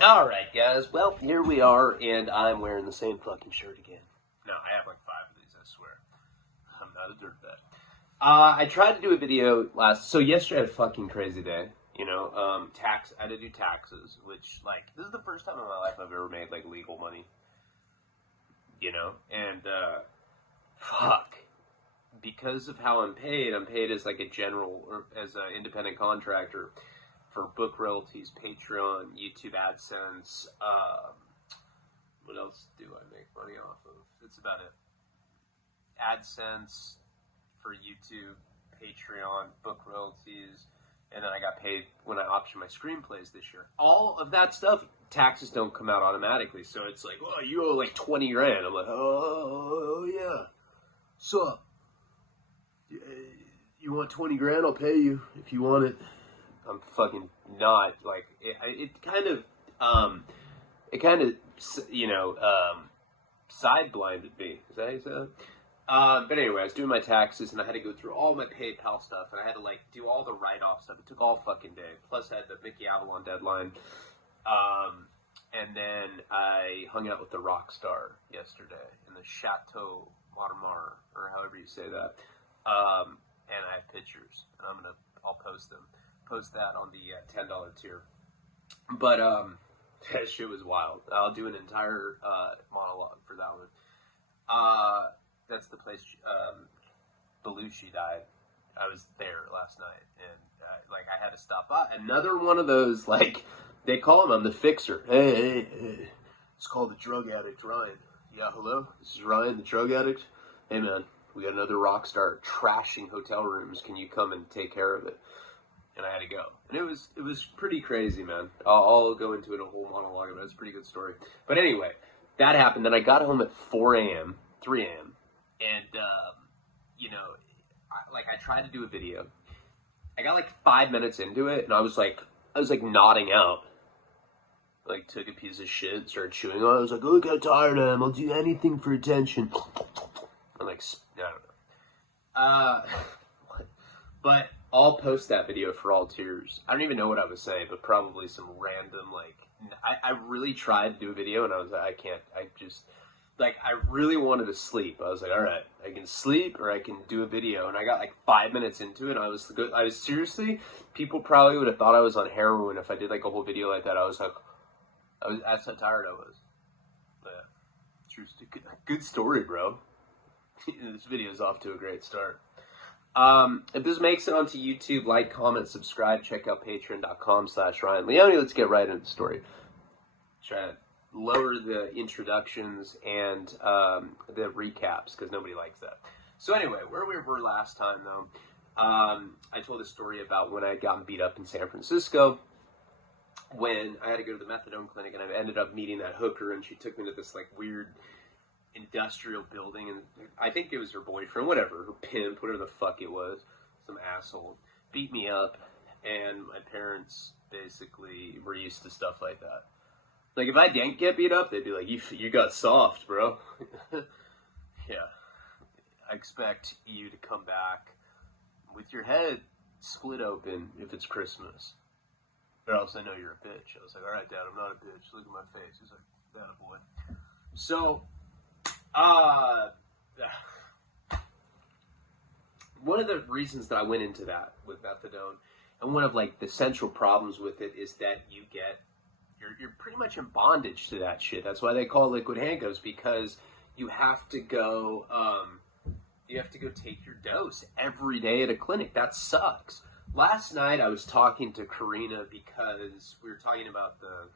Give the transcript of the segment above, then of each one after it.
Alright, guys. Well, here we are, and I'm wearing the same fucking shirt again. No, I have like 5 of these, I swear. I'm not a dirtbag. I tried to do a video so yesterday I had a fucking crazy day. You know, I had to do taxes, which, like, this is the first time in my life I've ever made, like, legal money. You know? And, fuck. Because of how I'm paid as, like, a general, or as an independent contractor for book royalties, Patreon, YouTube AdSense, what else do I make money off of? That's about it. AdSense for YouTube, Patreon, book royalties, and then I got paid when I optioned my screenplays this year. All of that stuff, taxes don't come out automatically, so it's like, oh, you owe like 20 grand. I'm like, oh yeah, so you want 20 grand? I'll pay you if you want it. I'm fucking not, like, it kind of, you know, side blinded me. Is that how you say that? But anyway, I was doing my taxes, and I had to go through all my PayPal stuff, and I had to, like, do all the write-off stuff. It took all fucking day. Plus, I had the Mickey Avalon deadline. And then I hung out with the rock star yesterday in the Chateau Marmar, or however you say that. And I have pictures, and I'll post them. Post that on the $10 tier. But that shit was wild. I'll do an entire monologue for that one. That's the place Belushi died. I was there last night, and like, I had to stop by. Another one of those, like, they call him, I'm the fixer. Hey, it's called the drug addict, Ryan. Yeah, hello? This is Ryan, the drug addict. Hey, man, we got another rock star trashing hotel rooms. Can you come and take care of it? And I had to go. And it was pretty crazy, man. I'll go into it a whole monologue, but it's a pretty good story. But anyway, that happened. Then I got home at 4 a.m., 3 a.m., and, you know, I tried to do a video. I got like 5 minutes into it, and I was like nodding out. Like, took a piece of shit, started chewing on it. I was like, look how tired I am. I'll do anything for attention. I'm like, I don't know. But I'll post that video for all tiers. I don't even know what I was saying, but probably some random, like, I really tried to do a video, and I was like, I can't, I really wanted to sleep. I was like, all right, I can sleep or I can do a video. And I got like 5 minutes into it. And I was seriously, people probably would have thought I was on heroin if I did like a whole video like that. I was like, that's how tired I was. But good story, bro. This video is off to a great start. If this makes it onto YouTube, like, comment, subscribe, check out patreon.com/Ryan Leone. Let's get right into the story. Try to lower the introductions and the recaps, because nobody likes that. So anyway, where we were last time, though, I told a story about when I had gotten beat up in San Francisco, when I had to go to the methadone clinic, and I ended up meeting that hooker, and she took me to this, like, weird industrial building, and I think it was her boyfriend, whatever, her pimp, whatever the fuck it was, some asshole, beat me up, and my parents basically were used to stuff like that. Like, if I didn't get beat up, they'd be like, you got soft, bro. Yeah. I expect you to come back with your head split open if it's Christmas. Or else I know you're a bitch. I was like, all right, Dad, I'm not a bitch. Look at my face. He's like, that a boy. So, one of the reasons that I went into that with methadone, and one of, like, the central problems with it, is that you're pretty much in bondage to that shit. That's why they call it liquid handcuffs, because you have to go take your dose every day at a clinic. That sucks. Last night I was talking to Karina because we were talking about the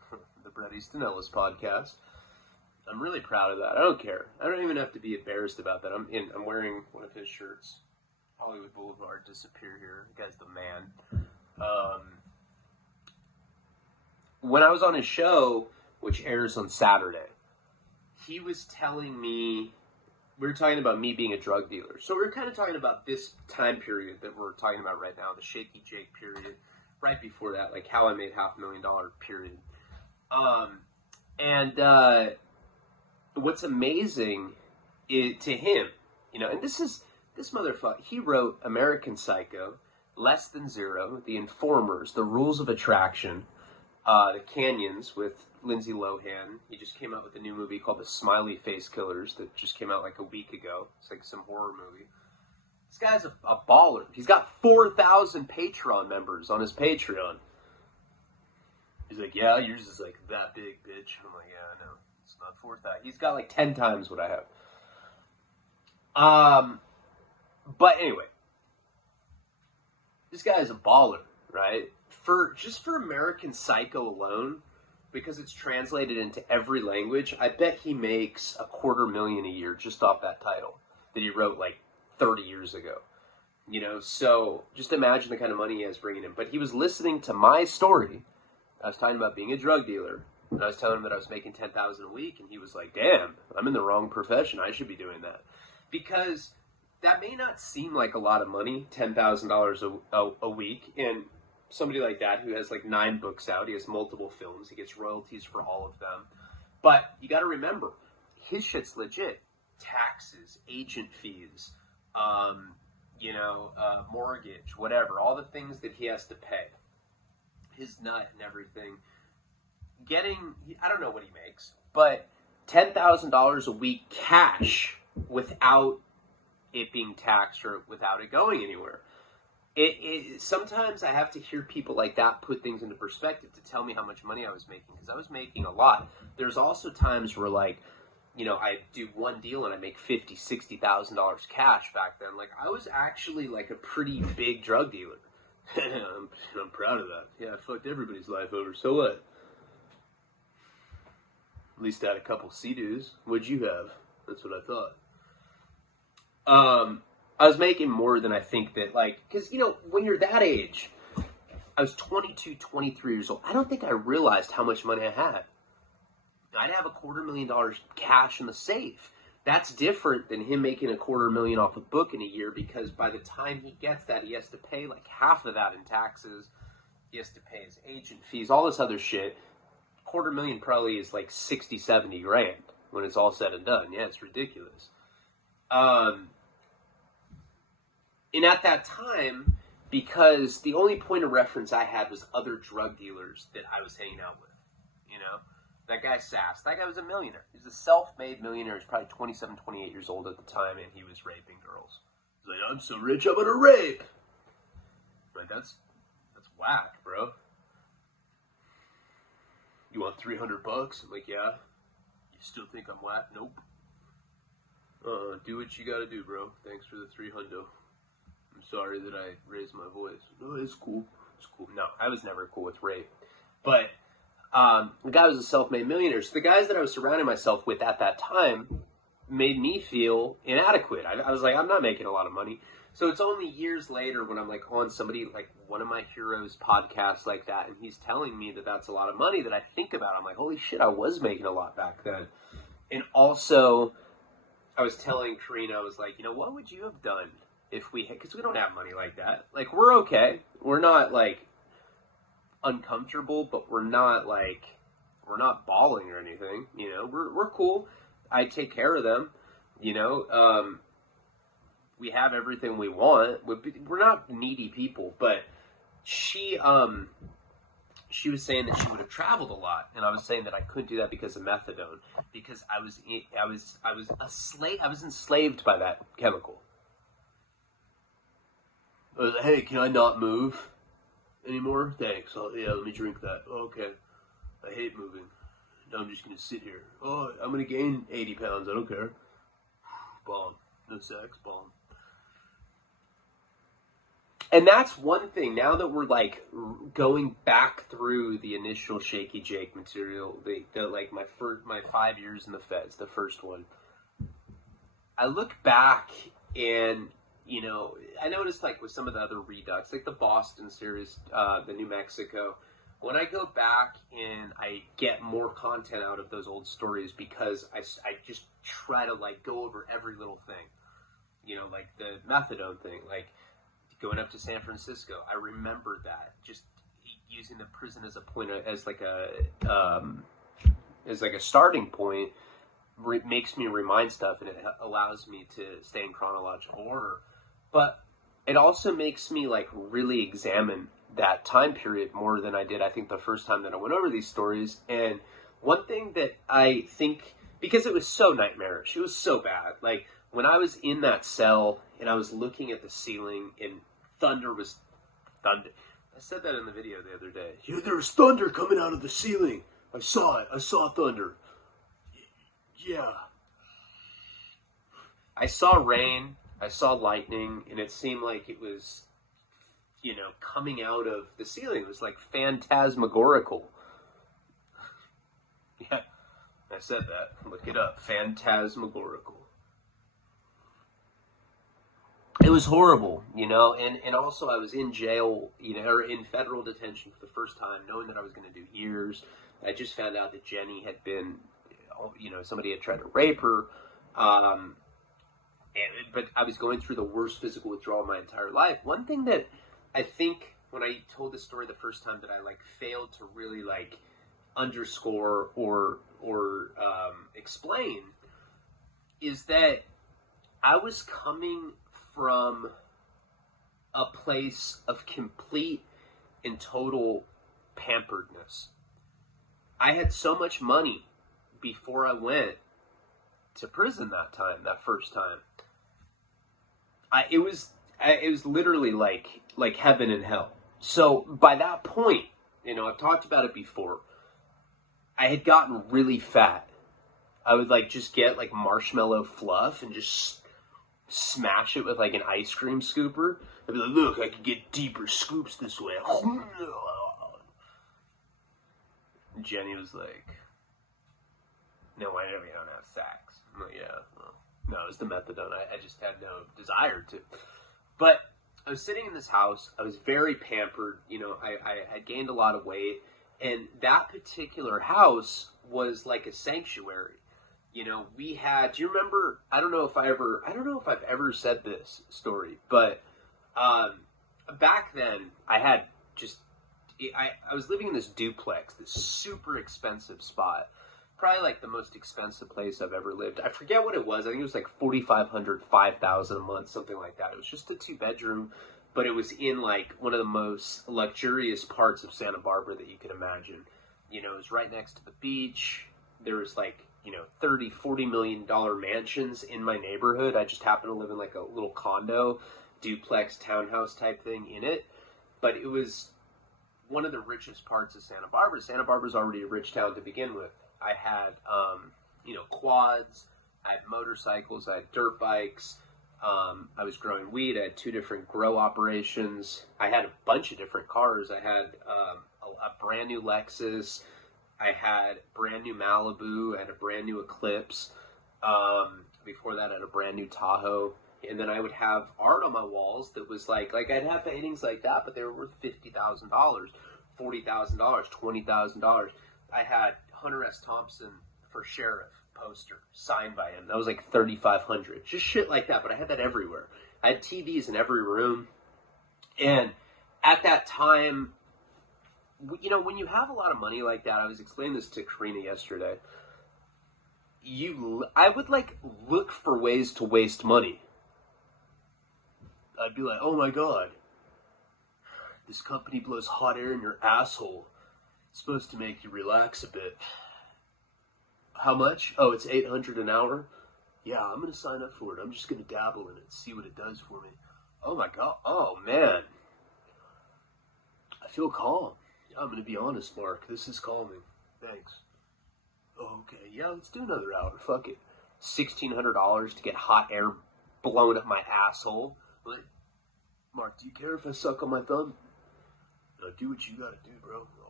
Bret Easton Ellis podcast. I'm really proud of that. I don't care. I don't even have to be embarrassed about that. I'm wearing one of his shirts. Hollywood Boulevard, disappear here. The guy's the man. When I was on his show, which airs on Saturday, he was telling me, we were talking about me being a drug dealer. So we were kind of talking about this time period that we're talking about right now, the Shaky Jake period, right before that, like how I made $500,000 period. What's amazing to him, you know, and this motherfucker, he wrote American Psycho, Less Than Zero, The Informers, The Rules of Attraction, The Canyons with Lindsay Lohan. He just came out with a new movie called The Smiley Face Killers that just came out like a week ago. It's like some horror movie. This guy's a baller. He's got 4,000 Patreon members on his Patreon. He's like, yeah, yours is like that big, bitch. I'm like, yeah, I know. It's not 4,000. He's got like 10 times what I have. But anyway, this guy is a baller, right? For American Psycho alone, because it's translated into every language, I bet he makes $250,000 a year just off that title that he wrote like 30 years ago. You know, so just imagine the kind of money he has bringing in. But he was listening to my story. I was talking about being a drug dealer, and I was telling him that I was making $10,000 a week, and he was like, damn, I'm in the wrong profession. I should be doing that. Because that may not seem like a lot of money, $10,000 a week, and somebody like that who has like 9 books out, he has multiple films, he gets royalties for all of them. But you got to remember, his shit's legit. Taxes, agent fees, mortgage, whatever, all the things that he has to pay. His nut and everything. I don't know what he makes, but $10,000 a week cash without it being taxed or without it going anywhere. Sometimes I have to hear people like that put things into perspective to tell me how much money I was making, because I was making a lot. There's also times where, like, you know, I do one deal and I make $50,000, $60,000 cash back then. Like, I was actually like a pretty big drug dealer. I'm proud of that. Yeah, I fucked everybody's life over. So what? At least I had a couple Sea-Doos. What'd you have? That's what I thought. I was making more than I think that, like, because, you know, when you're that age, I was 22, 23 years old. I don't think I realized how much money I had. I'd have $250,000 cash in the safe. That's different than him making $250,000 off a book in a year, because by the time he gets that, he has to pay like half of that in taxes. He has to pay his agent fees, all this other shit. $250,000 probably is like 60, 70 grand when it's all said and done. Yeah, it's ridiculous. And at that time, because the only point of reference I had was other drug dealers that I was hanging out with, you know? That guy Sass, that guy was a millionaire. He was a self-made millionaire. He was probably 27, 28 years old at the time, and he was raping girls. He's like, I'm so rich, I'm gonna rape. Like, that's whack, bro. You want $300? I'm like, yeah. You still think I'm whack? Nope. Do what you gotta do, bro. Thanks for the $300. I'm sorry that I raised my voice. No, it's cool. It's cool. No, I was never cool with rape. But the guy was a self-made millionaire. So the guys that I was surrounding myself with at that time made me feel inadequate. I was like, I'm not making a lot of money. So it's only years later when I'm like on somebody, like one of my heroes' podcasts like that, and he's telling me that that's a lot of money, that I think about it. I'm like, holy shit, I was making a lot back then. And also, I was telling Karina, I was like, you know, what would you have done if we, because we don't have money like that. Like, we're okay. We're not like uncomfortable, but we're not bawling or anything, you know. We're cool. I take care of them, you know. We have everything we want. We're not needy people. But she was saying that she would have traveled a lot, and I was saying that I couldn't do that because of methadone, because I was enslaved by that chemical. I was like, hey, can I not move anymore? Thanks. Yeah, let me drink that. Oh, okay. I hate moving. Now I'm just going to sit here. Oh, I'm going to gain 80 pounds. I don't care. Bomb. No sex. Bomb. And that's one thing. Now that we're, like, going back through the initial Shaky Jake material, like, my 5 years in the feds, the first one, I look back and, you know, I noticed, like, with some of the other redux, like the Boston series, the New Mexico, when I go back and I get more content out of those old stories, because I just try to, like, go over every little thing, you know, like the methadone thing, like going up to San Francisco. I remember that, just using the prison as a point, as like a starting point, makes me remind stuff, and it allows me to stay in chronological order. But it also makes me, like, really examine that time period more than I did, I think, the first time that I went over these stories. And one thing that I think, because it was so nightmarish, it was so bad. Like, when I was in that cell and I was looking at the ceiling and thunder was thunder. I said that in the video the other day. Yeah, there was thunder coming out of the ceiling. I saw it. I saw thunder. Yeah. I saw rain. I saw lightning, and it seemed like it was, you know, coming out of the ceiling. It was like phantasmagorical. Yeah, I said that. Look it up. Phantasmagorical. It was horrible, you know, and also I was in jail, you know, or in federal detention for the first time, knowing that I was going to do years. I just found out that Jenny had been, you know, somebody had tried to rape her. But I was going through the worst physical withdrawal of my entire life. One thing that I think when I told this story the first time that I like failed to really like underscore or explain is that I was coming from a place of complete and total pamperedness. I had so much money before I went to prison that first time. It was literally like heaven and hell. So by that point, you know, I've talked about it before, I had gotten really fat. I would like just get like marshmallow fluff and just smash it with like an ice cream scooper. I'd be like, look, I can get deeper scoops this way. Jenny was like, no, I know you don't have sex. I'm like, yeah, well, no, it was the methadone. I just had no desire to. But I was sitting in this house. I was very pampered. You know, I gained a lot of weight. And that particular house was like a sanctuary. You know, we had, do you remember, I don't know if I've ever said this story, but back then I was living in this duplex, this super expensive spot, probably like the most expensive place I've ever lived. I forget what it was. I think it was like $4,500, $5,000 a month, something like that. It was just a 2-bedroom, but it was in like one of the most luxurious parts of Santa Barbara that you can imagine. You know, it was right next to the beach. There was like, you know, $30, $40 million mansions in my neighborhood. I just happened to live in like a little condo, duplex, townhouse type thing in it. But it was one of the richest parts of Santa Barbara. Santa Barbara's already a rich town to begin with. I had, you know, quads, I had motorcycles, I had dirt bikes, I was growing weed, I had 2 different grow operations, I had a bunch of different cars, I had a brand new Lexus, I had brand new Malibu, I had a brand new Eclipse, before that I had a brand new Tahoe, and then I would have art on my walls that was like I'd have paintings like that, but they were worth $50,000, $40,000, $20,000. I had Hunter S. Thompson for sheriff poster signed by him. That was like $3,500. Just shit like that, but I had that everywhere. I had TVs in every room. And at that time, you know, when you have a lot of money like that, I was explaining this to Karina yesterday, I would like look for ways to waste money. I'd be like, oh my God, this company blows hot air in your asshole. It's supposed to make you relax a bit. How much? Oh, it's $800 an hour? Yeah, I'm going to sign up for it. I'm just going to dabble in it, see what it does for me. Oh my God. Oh man. I feel calm. Yeah, I'm going to be honest, Mark. This is calming. Thanks. Oh, okay. Yeah, let's do another hour. Fuck it. $1,600 to get hot air blown up my asshole. Like, Mark, do you care if I suck on my thumb? Do what you gotta do, bro. Oh.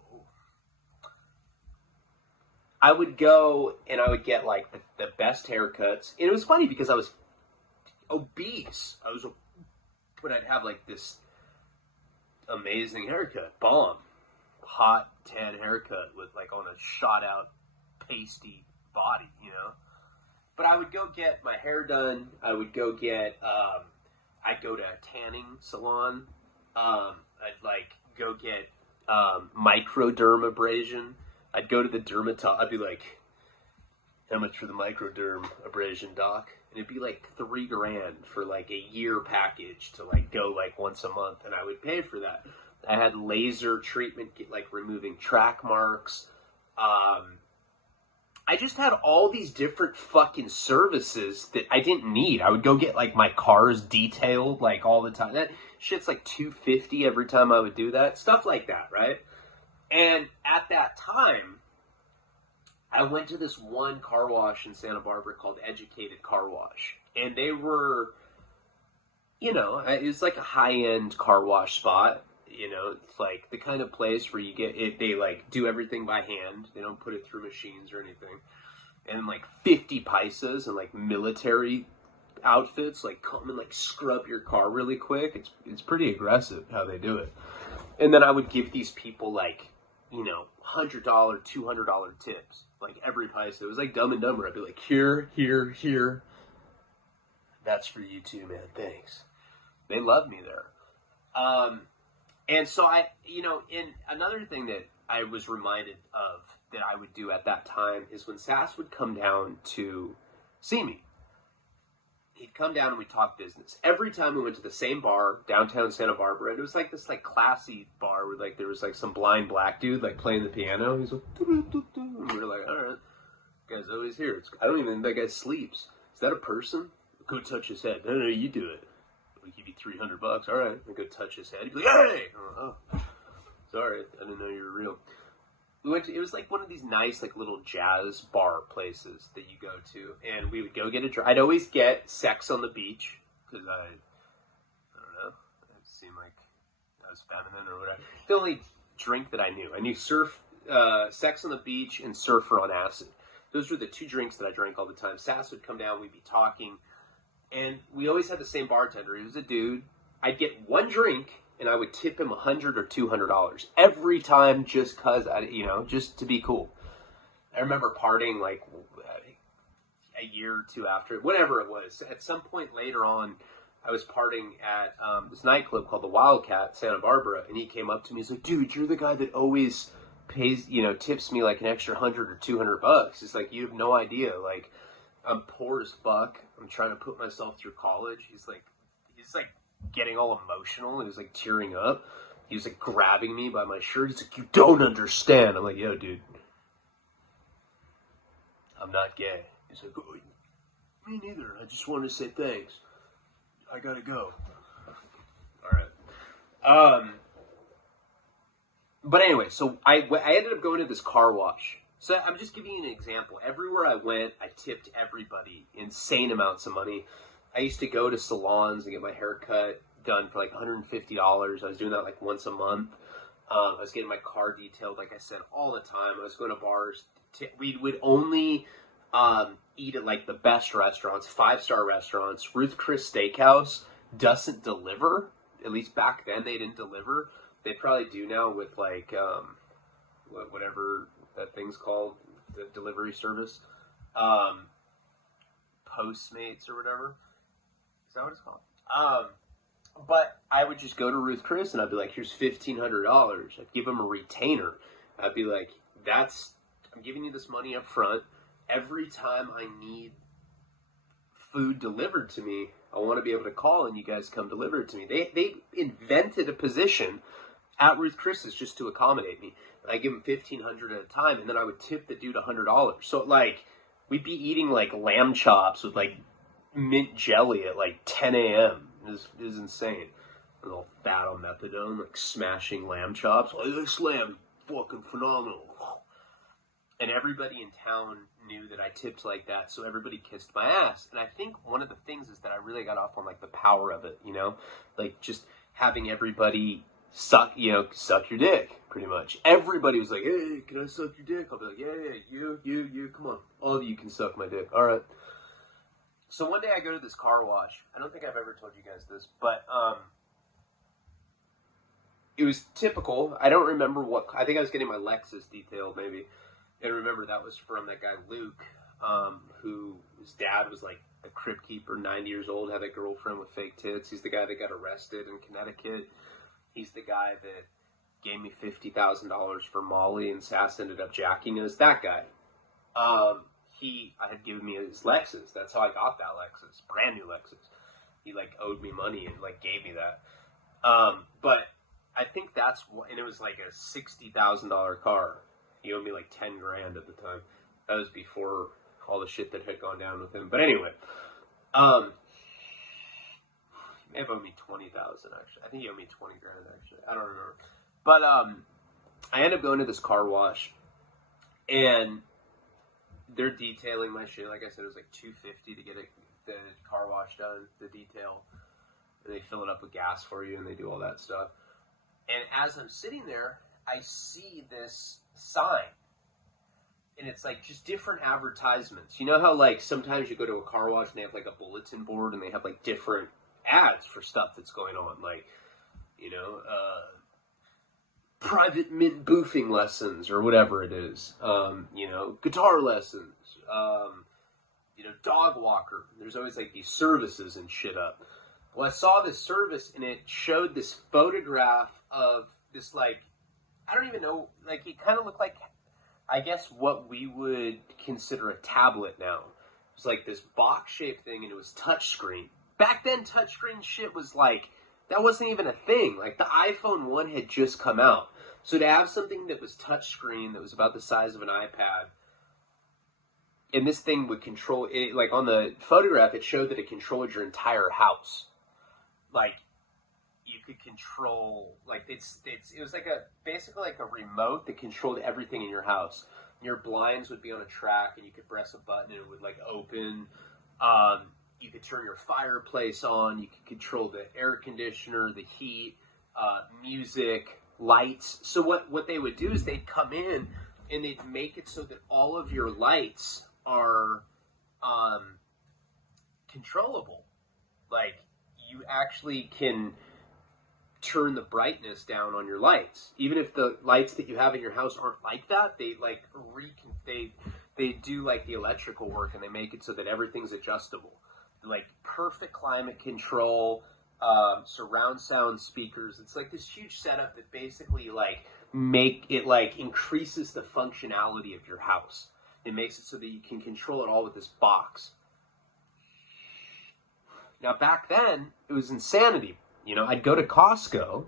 I would go and I would get like the best haircuts. And it was funny because I was obese. But I'd have like this amazing haircut. Bomb. Hot tan haircut with like on a shot out pasty body, you know. But I would go get my hair done. I would go get, I'd go to a tanning salon. I'd like go get microdermabrasion. I'd go to the dermatologist. I'd be like, how much for the microdermabrasion, doc? And it'd be like $3,000 for like a year package to like go like once a month, and I would pay for that. I had laser treatment, like removing track marks. I just had all these different fucking services that I didn't need. I would go get like my cars detailed like all the time. That shit's like $250 every time I would do that. Stuff like that, right? And at that time, I went to this one car wash in Santa Barbara called Educated Car Wash. And they were, you know, it was like a high-end car wash spot. You know, it's like the kind of place where you get it, they like do everything by hand. They don't put it through machines or anything. And like 50 paisas and like military outfits like come and like scrub your car really quick. It's pretty aggressive how they do it. And then I would give these people like, you know, $100, $200 tips. Like every paisa. It was like Dumb and Dumber. I'd be like, here, here, here. That's for you too, man. Thanks. They love me there. And so I, you know, in another thing that I was reminded of that I would do at that time is when Sass would come down to see me. He'd come down and we'd talk business. Every time we went to the same bar, downtown Santa Barbara, and it was like this like classy bar where like there was like some blind black dude like playing the piano. He's like, doo, doo, doo, doo. And we were like, all right, guy's always here. I don't even think that guy sleeps. Is that a person? Go touch his head. No, you do it. We'll give you $300. All right. I go touch his head. He'd be like, hey! Oh, sorry. I didn't know you were real. We went to, it was like one of these nice, like little jazz bar places that you go to. And we would go get a drink. I'd always get Sex on the Beach. Because I don't know. It seemed like I was feminine or whatever. The only drink that I knew. I knew Sex on the Beach and Surfer on Acid. Those were the two drinks that I drank all the time. Sass would come down. We'd be talking. And we always had the same bartender. He was a dude. I'd get one drink, and I would tip him $100 or $200 every time, just cause just to be cool. I remember partying like a year or two after, whatever it was. At some point later on, I was partying at this nightclub called the Wildcat, Santa Barbara, and he came up to me. He's like, "Dude, you're the guy that always pays, tips me like an extra $100 or $200. It's like you have no idea, like." I'm poor as fuck. I'm trying to put myself through college. He's like getting all emotional. He was like tearing up. He was like grabbing me by my shirt. He's like, "You don't understand." I'm like, "Yo, dude, I'm not gay." He's like, "Oh, me neither. I just wanted to say thanks. I gotta go." All right. But anyway, so I ended up going to this car wash. So I'm just giving you an example. Everywhere I went, I tipped everybody insane amounts of money. I used to go to salons and get my hair cut done for like $150. I was doing that like once a month. I was getting my car detailed, like I said, all the time. I was going to bars. We would only eat at like the best restaurants, 5-star restaurants. Ruth Chris Steakhouse doesn't deliver. At least back then they didn't deliver. They probably do now with like whatever that thing's called, the delivery service, Postmates or whatever. Is that what it's called? But I would just go to Ruth Chris and I'd be like, "Here's $1,500. I'd give them a retainer. I'd be like, I'm giving you this money up front. Every time I need food delivered to me, I want to be able to call and you guys come deliver it to me." They invented a position at Ruth Chris's just to accommodate me. I give him $1,500 at a time, and then I would tip the dude $100. So like, we'd be eating like lamb chops with like mint jelly at like 10 a.m. It was insane. I was all fat on methadone, like smashing lamb chops. "Oh, this lamb, fucking phenomenal." And everybody in town knew that I tipped like that, so everybody kissed my ass. And I think one of the things is that I really got off on like the power of it, like just having everybody suck your dick, pretty much. Everybody was like, "Hey, can I suck your dick?" I'll be like, "Yeah, you, come on. All of you can suck my dick." All right. So one day I go to this car wash. I don't think I've ever told you guys this, but it was typical. I don't remember I think I was getting my Lexus detailed, maybe. And I remember that was from that guy, Luke, who his dad was like a crypt keeper, 90 years old, had a girlfriend with fake tits. He's the guy that got arrested in Connecticut. He's the guy that gave me $50,000 for Molly, and Sass ended up jacking us. That guy. I had given me his Lexus. That's how I got that Lexus. Brand new Lexus. He like owed me money and like gave me that. But I think that's what, and it was like a $60,000 car. He owed me like 10 grand at the time. That was before all the shit that had gone down with him. But anyway, he may have owed me 20,000 actually. I think he owed me 20 grand actually. I don't remember. But I ended up going to this car wash, and they're detailing my shit. Like I said, it was like $250 to get the car wash done, the detail. And they fill it up with gas for you, and they do all that stuff. And as I'm sitting there, I see this sign. And it's like just different advertisements. You know how like sometimes you go to a car wash and they have like a bulletin board and they have like different ads for stuff that's going on. Like, you know, private mint boofing lessons or whatever it is. You know, guitar lessons. You know, dog walker. There's always like these services and shit up. Well, I saw this service and it showed this photograph of this, like, I don't even know, like, it kind of looked like, I guess, what we would consider a tablet now. It was like this box-shaped thing, and it was touchscreen. Back then, touchscreen shit was like, that wasn't even a thing. Like, the iPhone 1 had just come out. So to have something that was touchscreen, that was about the size of an iPad, and this thing would control it, like on the photograph, it showed that it controlled your entire house. Like, you could control, like, it was like basically like a remote that controlled everything in your house. Your blinds would be on a track, and you could press a button, and it would, like, open. You could turn your fireplace on. You could control the air conditioner, the heat, music, lights. So what they would do is they'd come in, and they'd make it so that all of your lights are controllable. Like, you actually can turn the brightness down on your lights. Even if the lights that you have in your house aren't like that, they like they do like the electrical work, and they make it so that everything's adjustable. Like perfect climate control, surround sound speakers. It's like this huge setup that basically like make it like increases the functionality of your house. It makes it so that you can control it all with this box. Now, back then, it was insanity. You know, I'd go to Costco.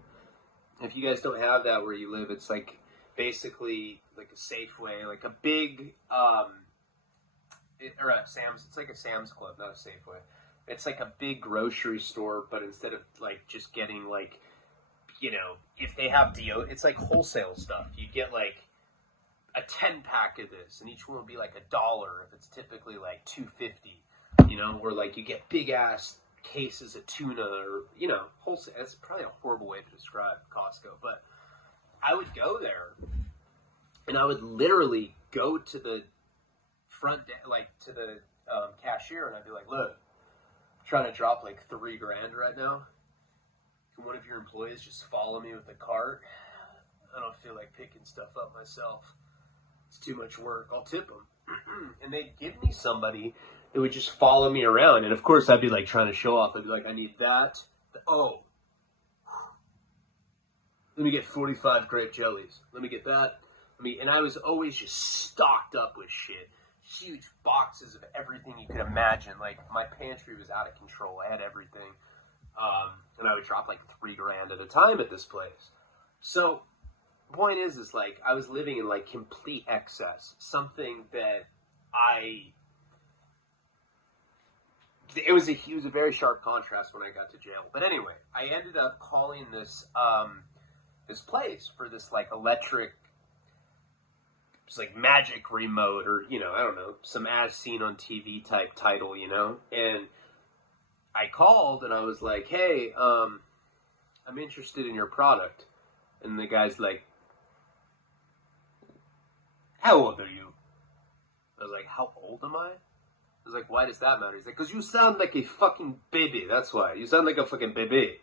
If you guys don't have that where you live, it's like basically like a Safeway, like a big, or a Sam's, it's like a Sam's Club, not a Safeway. It's like a big grocery store, but instead of like just getting like, you know, if they have it's like wholesale stuff. You get like a 10-pack of this, and each one will be like $1 if it's typically like $2.50, you know, or like you get big ass cases of tuna, or, you know, wholesale. That's probably a horrible way to describe Costco, but I would go there, and I would literally go to the front, like to the cashier, and I'd be like, look, I'm trying to drop like $3 grand right now. Can one of your employees just follow me with the cart? I don't feel like picking stuff up myself. It's too much work. I'll tip them. And they'd give me somebody that would just follow me around. And of course, I'd be like trying to show off. I'd be like, I need that. Oh, let me get 45 grape jellies. Let me get that. And I was always just stocked up with shit. Huge boxes of everything you could imagine. Like, my pantry was out of control. I had everything. And I would drop like $3 grand at a time at this place. So, point is like, I was living in like complete excess. Something that it was a very sharp contrast when I got to jail. But anyway, I ended up calling this this place for this like electric, it's like magic remote, or, you know, I don't know, some as seen on TV type title, you know. And I called and I was like, hey, I'm interested in your product. And the guy's like, how old are you? I was like, how old am I? I was like, why does that matter? He's like, because you sound like a fucking baby. That's why. You sound like a fucking baby.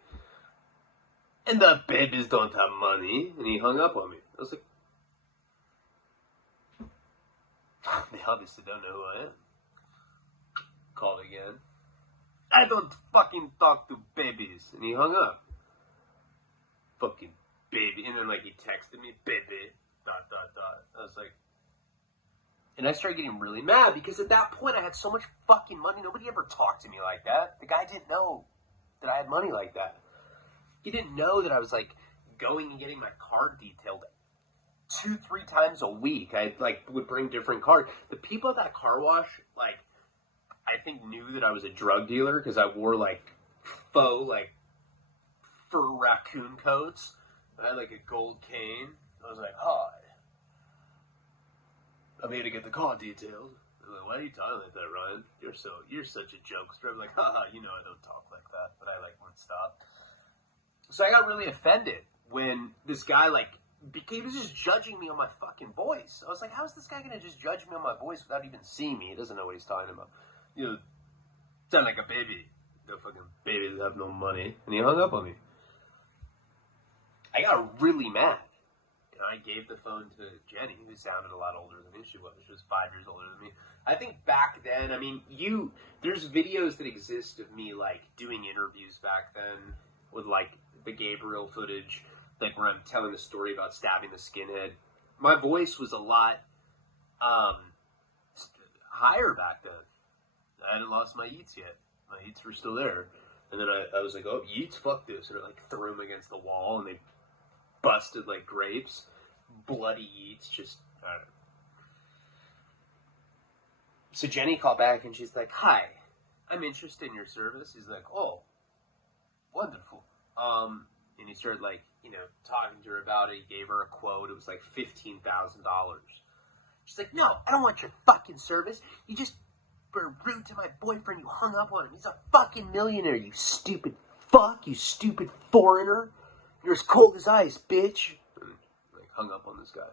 And the babies don't have money. And he hung up on me. I was like, they obviously don't know who I am. Called again. I don't fucking talk to babies. And he hung up. Fucking baby. And then like he texted me, baby, ... I was like, and I started getting really mad because at that point I had so much fucking money. Nobody ever talked to me like that. The guy didn't know that I had money like that. He didn't know that I was like going and getting my car detailed 2-3 times a week. I like would bring different cars. The people at that car wash, like, I think knew that I was a drug dealer because I wore like faux like fur raccoon coats. I had like a gold cane. I was like, hi, I'm here to get the car detailed. Like, why are you talking like that, Ryan? You're such a jokester. I'm like, haha, you know I don't talk like that, but I like wouldn't stop. So I got really offended when this guy he was just judging me on my fucking voice. I was like, how is this guy gonna just judge me on my voice without even seeing me? He doesn't know what he's talking about. You know, sound like a baby. The fucking babies have no money. And he hung up on me. I got really mad. And I gave the phone to Jenny, who sounded a lot older than me. She was 5 years older than me. I think back then, I mean, there's videos that exist of me, like, doing interviews back then with, like, the Gabriel footage, like, where I'm telling the story about stabbing the skinhead. My voice was a lot higher back then. I hadn't lost my yeets yet. My yeets were still there. And then I was like, oh, yeets, fuck this. And I, like, threw them against the wall, and they busted like grapes. Bloody yeets, just, I don't know. So Jenny called back, and she's like, hi, I'm interested in your service. He's like, oh, wonderful. And he started, like, you know, talking to her about it. He gave her a quote. It was like $15,000. She's like, no, I don't want your fucking service. You just were rude to my boyfriend. You hung up on him. He's a fucking millionaire, you stupid fuck. You stupid foreigner. You're as cold as ice, bitch. And, like, hung up on this guy.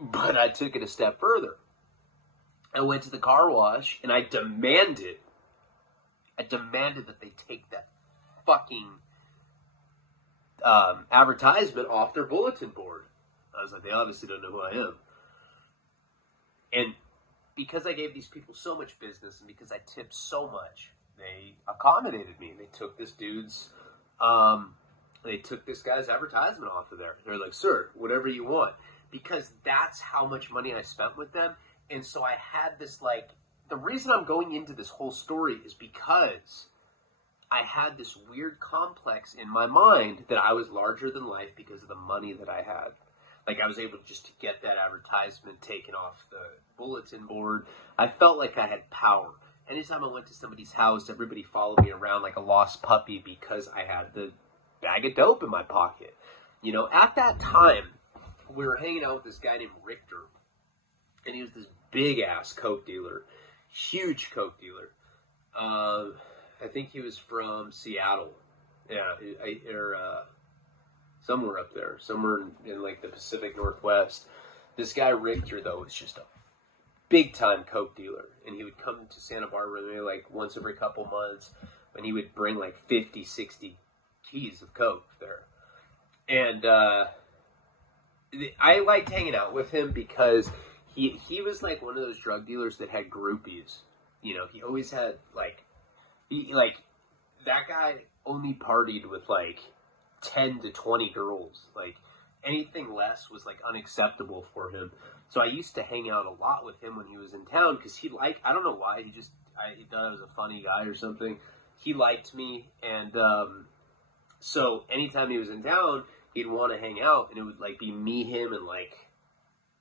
But I took it a step further. I went to the car wash, and I demanded that they take that fucking advertisement off their bulletin board. I was like, they obviously don't know who I am. And because I gave these people so much business, and because I tipped so much, they accommodated me. They took this guy's advertisement off of there. They're like, sir, whatever you want. Because that's how much money I spent with them. And so I had this, like, the reason I'm going into this whole story is because I had this weird complex in my mind that I was larger than life because of the money that I had. Like, I was able just to get that advertisement taken off the bulletin board. I felt like I had power. Anytime I went to somebody's house, everybody followed me around like a lost puppy because I had the bag of dope in my pocket. You know, at that time, we were hanging out with this guy named Richter, and he was this big-ass coke dealer, huge coke dealer. I think he was from Seattle, or somewhere up there, somewhere in like the Pacific Northwest. This guy Richter, though, was just a big-time coke dealer, and he would come to Santa Barbara maybe like once every couple months, and he would bring like 50, 60 keys of coke there. And I liked hanging out with him because he was like one of those drug dealers that had groupies. You know, he always had that guy only partied with like 10 to 20 girls. Like, anything less was like unacceptable for him. So I used to hang out a lot with him when he was in town because I don't know why, he thought I was a funny guy or something. He liked me, and so anytime he was in town, he'd want to hang out, and it would like be me, him, and like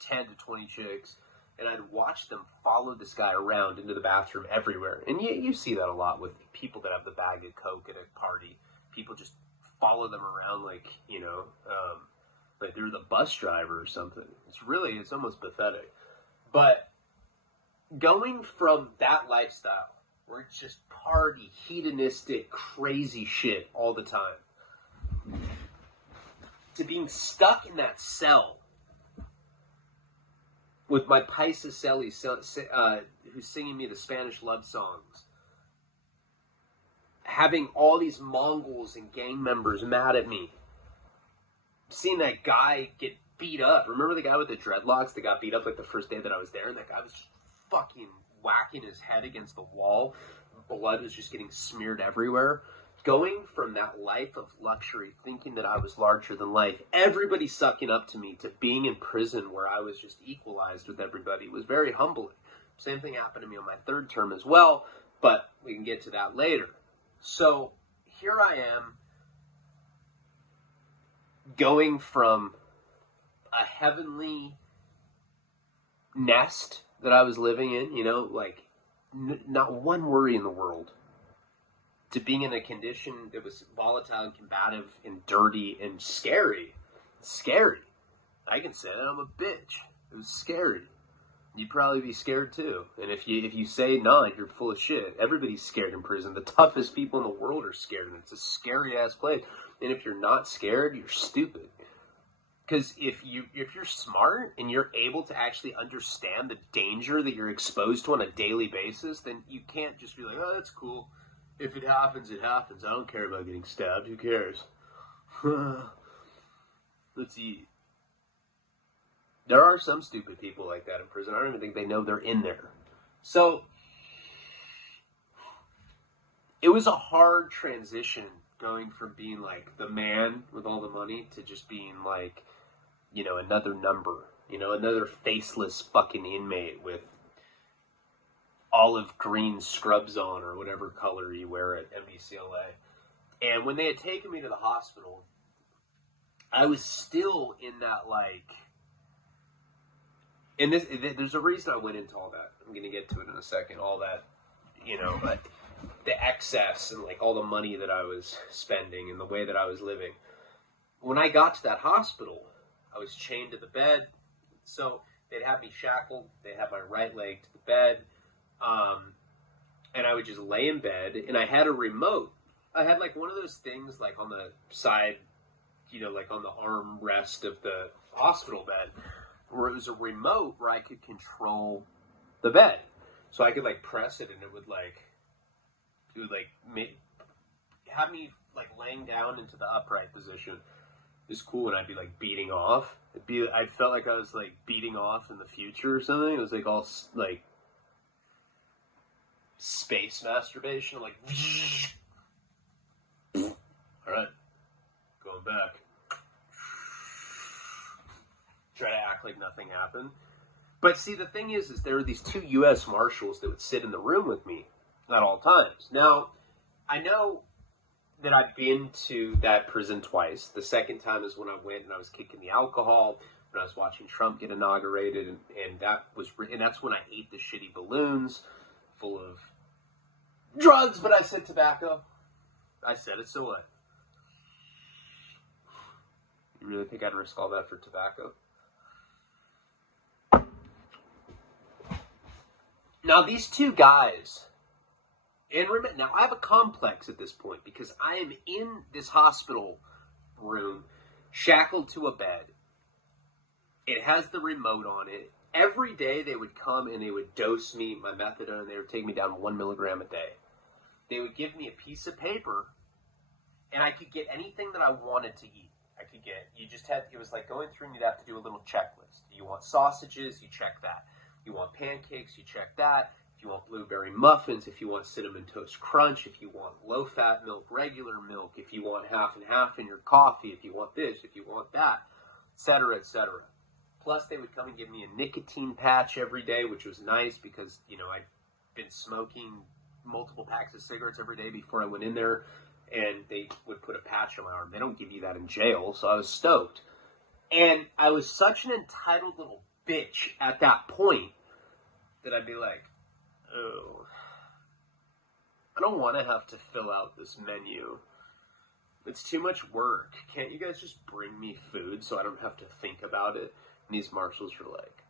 10 to 20 chicks, and I'd watch them follow this guy around into the bathroom everywhere. And you see that a lot with people that have the bag of coke at a party. People just follow them around like, you know, like they're the bus driver or something. It's almost pathetic. But going from that lifestyle, where it's just party, hedonistic, crazy shit all the time, to being stuck in that cell with my paisa Selly, who's singing me the Spanish love songs, having all these Mongols and gang members mad at me, seeing that guy get beat up. Remember the guy with the dreadlocks that got beat up like the first day that I was there? And that guy was just fucking whacking his head against the wall. Blood was just getting smeared everywhere. Going from that life of luxury, thinking that I was larger than life, everybody sucking up to me, to being in prison where I was just equalized with everybody, was very humbling. Same thing happened to me on my third term as well, but we can get to that later. So here I am, going from a heavenly nest that I was living in, you know, like not one worry in the world, to being in a condition that was volatile and combative and dirty and scary. Scary. I can say that I'm a bitch. It was scary. You'd probably be scared too. And if you say none, you're full of shit. Everybody's scared in prison. The toughest people in the world are scared, and it's a scary ass place. And if you're not scared, you're stupid. Because if you're smart and you're able to actually understand the danger that you're exposed to on a daily basis, then you can't just be like, oh, that's cool. If it happens, it happens. I don't care about getting stabbed. Who cares? Let's see. There are some stupid people like that in prison. I don't even think they know they're in there. So, it was a hard transition going from being like the man with all the money to just being like, you know, another number. You know, another faceless fucking inmate with olive green scrubs on or whatever color you wear at MDCLA. And when they had taken me to the hospital, I was still in that like... And there's a reason I went into all that. I'm going to get to it in a second. All that, you know, like the excess and like all the money that I was spending and the way that I was living. When I got to that hospital, I was chained to the bed. So they'd have me shackled. They'd have my right leg to the bed. And I would just lay in bed. And I had a remote. I had like one of those things like on the side, you know, like on the armrest of the hospital bed, where it was a remote where I could control the bed. So I could like press it and it would have me like laying down into the upright position. It was cool when I'd be like beating off. I felt like I was like beating off in the future or something. It was like all like space masturbation. Like, all right, going back. Try to act like nothing happened. But see, the thing is there were these two U.S. marshals that would sit in the room with me at all times. Now, I know that I've been to that prison twice. The second time is when I went and I was kicking the alcohol, when I was watching Trump get inaugurated, and that's when I ate the shitty balloons full of drugs, but I said tobacco. I said it, so what? You really think I'd risk all that for tobacco? Now, these two guys, and remember, now I have a complex at this point because I am in this hospital room, shackled to a bed. It has the remote on it. Every day they would come and they would dose me my methadone, and they would take me down 1 milligram a day. They would give me a piece of paper, and I could get anything that I wanted to eat. It was like going through and you'd have to do a little checklist. You want sausages, you check that. You want pancakes, you check that. If you want blueberry muffins, if you want cinnamon toast crunch, if you want low-fat milk, regular milk, if you want half and half in your coffee, if you want this, if you want that, etc., etc. Plus, they would come and give me a nicotine patch every day, which was nice because, you know, I'd been smoking multiple packs of cigarettes every day before I went in there, and they would put a patch on my arm. They don't give you that in jail, so I was stoked. And I was such an entitled little bitch at that point that I'd be like, oh, I don't want to have to fill out this menu. It's too much work. Can't you guys just bring me food so I don't have to think about it? And these marshals were like,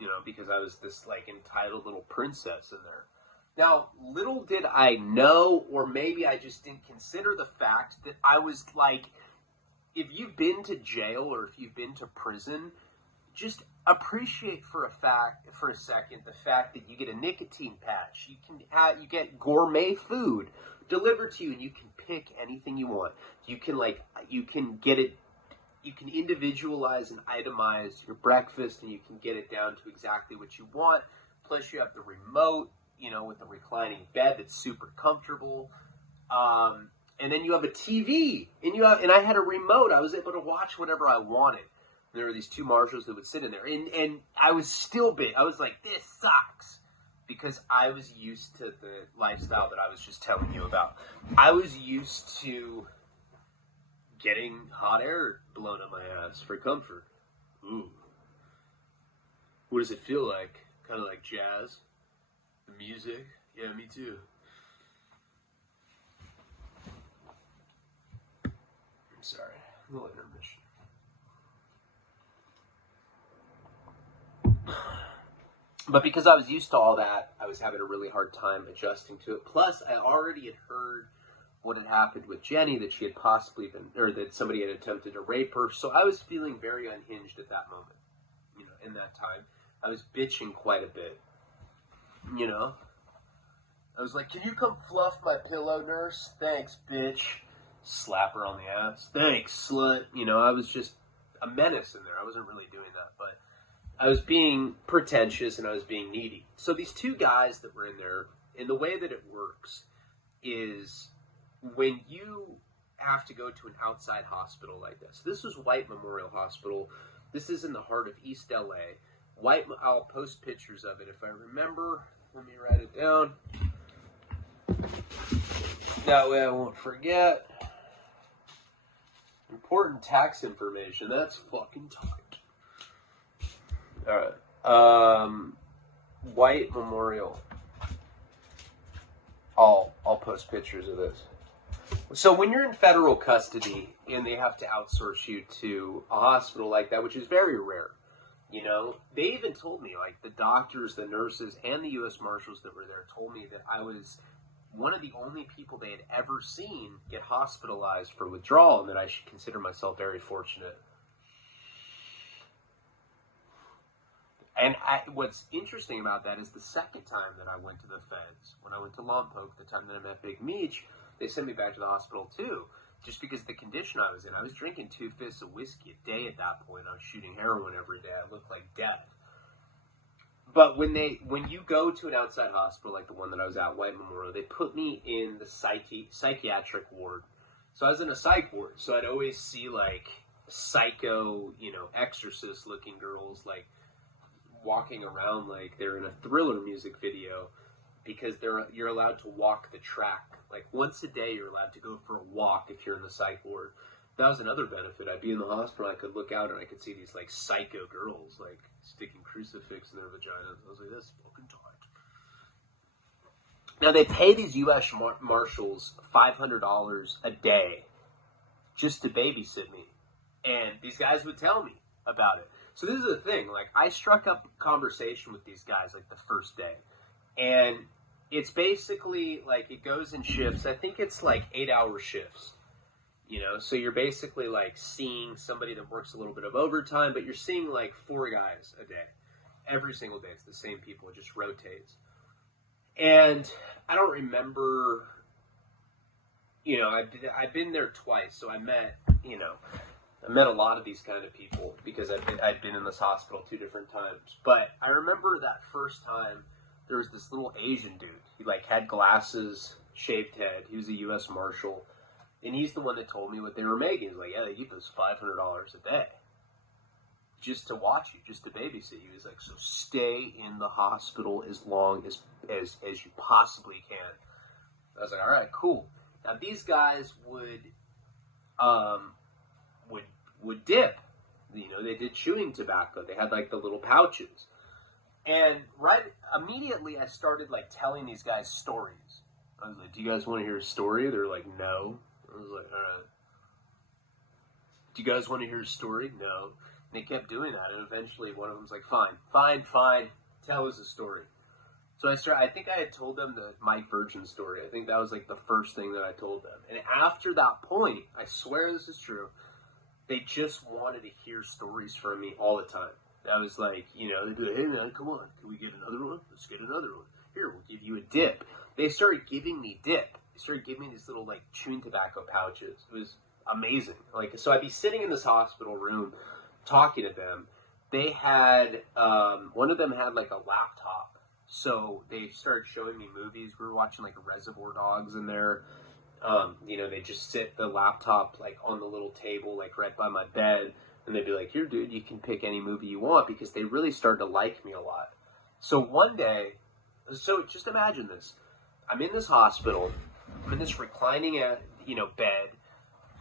you know, because I was this like entitled little princess in there. Now, little did I know, or maybe I just didn't consider the fact that I was like, if you've been to jail or if you've been to prison, just appreciate for a second the fact that you get a nicotine patch. You get gourmet food delivered to you, and you can pick anything you want. You can get it. You can individualize and itemize your breakfast, and you can get it down to exactly what you want. Plus, you have the remote, you know, with the reclining bed that's super comfortable. And then you have a TV, and I had a remote. I was able to watch whatever I wanted. There were these two marshals that would sit in there, and I was still big. I was like, this sucks, because I was used to the lifestyle that I was just telling you about. I was used to getting hot air blown up my ass for comfort. Ooh. What does it feel like? Kind of like jazz? The music? Yeah, me too. I'm sorry. A little intermission. But because I was used to all that, I was having a really hard time adjusting to it. Plus, I already had heard what had happened with Jenny, that she had possibly been, or that somebody had attempted to rape her. So I was feeling very unhinged at that moment. You know, in that time, I was bitching quite a bit. You know, I was like, "Can you come fluff my pillow, nurse? Thanks, bitch." Slap her on the ass. Thanks, slut. You know, I was just a menace in there. I wasn't really doing that, but I was being pretentious and I was being needy. So these two guys that were in there, and the way that it works is when you have to go to an outside hospital like this was White Memorial Hospital. This is in the heart of East LA. I'll post pictures of it if I remember. Let me write it down. That way I won't forget. Important tax information. That's fucking tight. Alright. White Memorial. I'll post pictures of this. So when you're in federal custody and they have to outsource you to a hospital like that, which is very rare, you know, they even told me, like, the doctors, the nurses, and the U.S. Marshals that were there told me that I was one of the only people they had ever seen get hospitalized for withdrawal, and that I should consider myself very fortunate. And what's interesting about that is the second time that I went to the feds, when I went to Lompoc, the time that I met Big Meech, they sent me back to the hospital too, just because of the condition I was in. I was drinking 2 fists of whiskey a day at that point. I was shooting heroin every day. I looked like death. But when you go to an outside hospital like the one that I was at, White Memorial, they put me in the psychiatric ward. So I was in a psych ward. So I'd always see like psycho, you know, exorcist-looking girls like walking around like they're in a Thriller music video, because you're allowed to walk the track. Like once a day you're allowed to go for a walk if you're in the psych ward. That was another benefit. I'd be in the hospital, I could look out and I could see these like psycho girls like sticking crucifix in their vaginas. I was like, that's fucking tight. Now they pay these U.S. Marshals $500 a day just to babysit me. And these guys would tell me about it. So this is the thing, like I struck up conversation with these guys like the first day. And it's basically like it goes in shifts. I think it's like 8-hour shifts. You know, so you're basically like seeing somebody that works a little bit of overtime, but you're seeing like 4 guys a day. Every single day, it's the same people. It just rotates. And I don't remember, you know, I've been there twice, so I met a lot of these kind of people because I'd been in this hospital 2 different times. But I remember that first time, there was this little Asian dude. He like had glasses, shaved head. He was a U.S. Marshal. And he's the one that told me what they were making. He's like, yeah, they give us $500 a day just to watch you, just to babysit you. He's like, so stay in the hospital as long as you possibly can. I was like, all right, cool. Now these guys would dip. You know, they did chewing tobacco. They had like the little pouches. And right immediately I started like telling these guys stories. I was like, do you guys want to hear a story? They're like, no. I was like, all right. Do you guys want to hear a story? No. And they kept doing that, and eventually one of them was like, fine, tell us a story. So I think I had told them the Mike Virgin story. I think that was like the first thing that I told them. And after that point, I swear this is true, they just wanted to hear stories from me all the time. I was like, you know, they'd be like, hey man, come on, can we get another one? Let's get another one. Here, we'll give you a dip. They started giving me dip. They started giving me these little like chewing tobacco pouches. It was amazing. Like, so I'd be sitting in this hospital room talking to them. They had, one of them had like a laptop. So they started showing me movies. We were watching like Reservoir Dogs in there. You know, they just sit the laptop like on the little table, like right by my bed. And they'd be like, here, dude, you can pick any movie you want, because they really started to like me a lot. So one day, so just imagine this. I'm in this hospital. I'm in this reclining, bed.